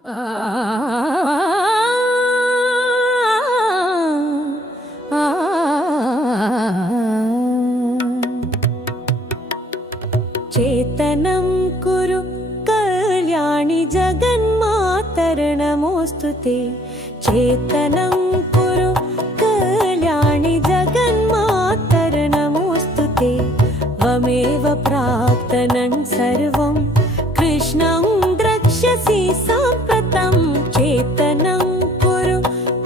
चेतनं कुरु कल्याणि जगन्मातर्नमोऽस्तुते। चेतनं कुरु कल्याणि जगन्मातर्नमोऽस्तुते। त्वमेव प्राक्तनं सर्वं कृष्णं द्रक्ष्यसि साम्प्रतं। चेतनं कुरु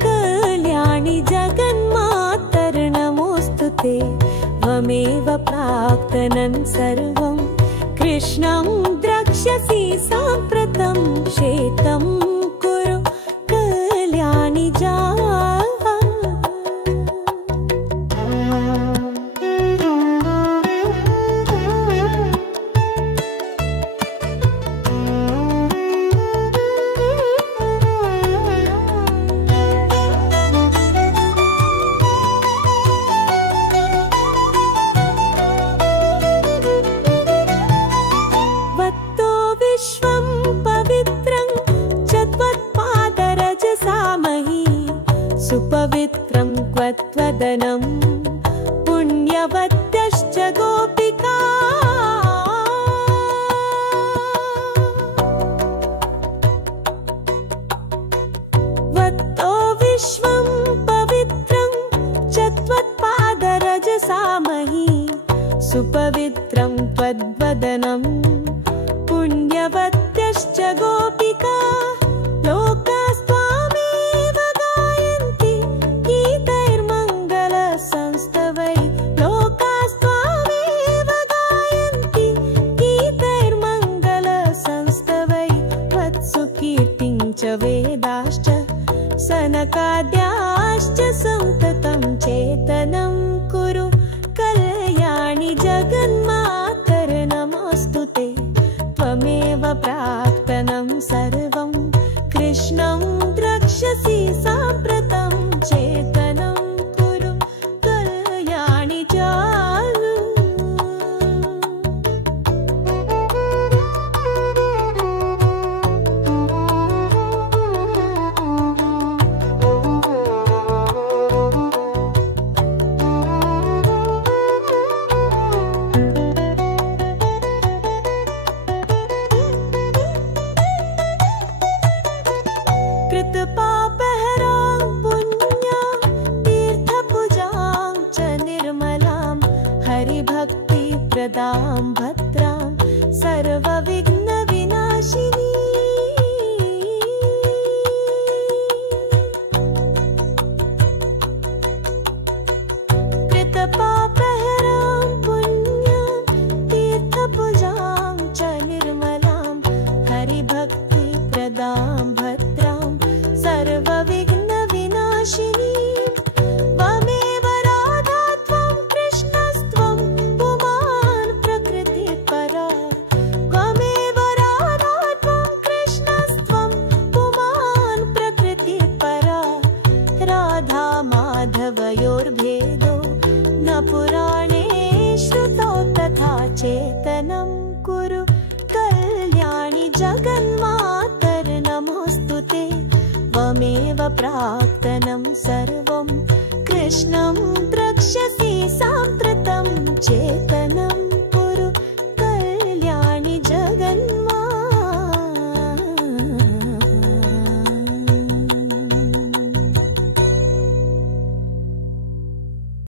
कल्याणि जगन्मातर्नमोऽस्तुते। त्वमेव प्राक्तनं सर्वं कृष्णं द्रक्ष्यसि साम्प्रतं। शेतं कुरु कल्याणि विश्वं पवित्रं च त्वत्पादरजसामहि। सुपवित्रं त्वद्वदनं पुण्यवत्यश्च गोपिका। त्वत्तो विश्वं पवित्रं च त्वत्पादरजसामहि। सुपवित्रं त्वद्वदनं पुण्यवत्यश्च गोपिका। लोकास्त्वामेव गायन्ति गीतैर्मङ्गलसंस्तवैः। लोकास्त्वामेव गायन्ति गीतैर्मङ्गलसंस्तवैः। त्वत्सुकीर्तिं च वेदाश्च सनकाद्याश्च सन्ततं। चेतनं कुरु कल्याणि जगन्मातर्नमोऽस्तुते। त्वमेव प्राक्तनं सर्वं कृष्णं द्रक्ष्यसि साम्प्रतं। चेतनं कुरु कल्याणि कृतपापहरां पुण्यां तीर्थपूजां च निर्मलां। हरिभक्तिप्रदां भद्रां सर्वविघ्नविनाशिनी। कृतपापहरां पुण्यां तीर्थपूजां च निर्मलां। हरिभक्तिप्रदां भद्रां सर्वविघ्नविनाशिनी। त्वमेव राधा त्वं कृष्णस्त्वं पुमान् प्रकृतिपरा। त्वमेव राधा त्वं कृष्णस्त्वं पुमान् प्रकृतिपरा। राधा माधवयोर्भेदो न पुराणे श्रुतो तथा। चेतनं कुरु कल्याणि जगन्मातर्नमोऽस्तुते। त्वमेव प्राक्तनं सर्वं कृष्णं द्रक्ष्यसि साम्प्रतं। चेतनं